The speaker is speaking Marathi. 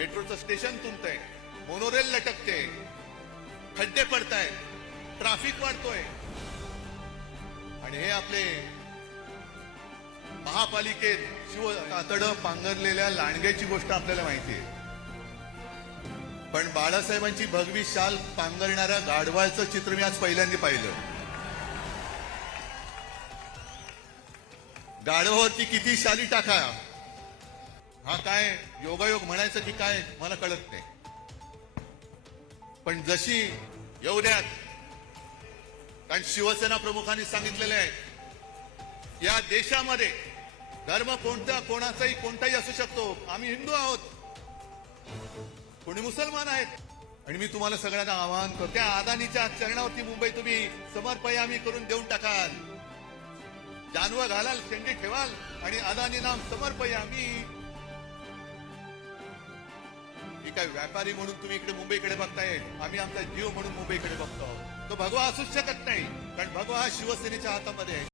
मेट्रोचं स्टेशन तुंबतंय, मोनोरेल लटकते, खड्डे पडतायत, ट्रॅफिक वाढतोय आणि हे आपले महापालिकेत शिव कातडं पांघरलेल्या लांडग्याची गोष्ट आपल्याला माहिती आहे. पण बाळासाहेबांची भगवी शाल पांघरणाऱ्या गाढवाचं चित्र मी आज पहिल्यांदा पाहिलं. गाढवावरती किती शाली टाका, हा काय योगायोग म्हणायचं की काय मला कळत नाही. पण जशी येऊ द्यात, कारण शिवसेना प्रमुखांनी सांगितलेले आहे या देशामध्ये धर्म कोणाचाही कोणताही असू शकतो. आम्ही हिंदू आहोत, कोणी मुसलमान आहेत. आणि मी तुम्हाला सगळ्यांना आवाहन करतो, त्या अदानीच्या चरणावरती मुंबई तुम्ही समर्पयामी करून देऊन टाकाल, जानवं घालाल, शेंडी ठेवाल आणि अदानी नाम समर्पयामी. ही काय व्यापारी म्हणून तुम्ही इकडे मुंबईकडे बघताय, आम्ही आमचा जीव म्हणून मुंबईकडे बघतो. तो भगवा असूच शकत नाही, कारण भगवा हा शिवसेनेच्या हातामध्ये आहे.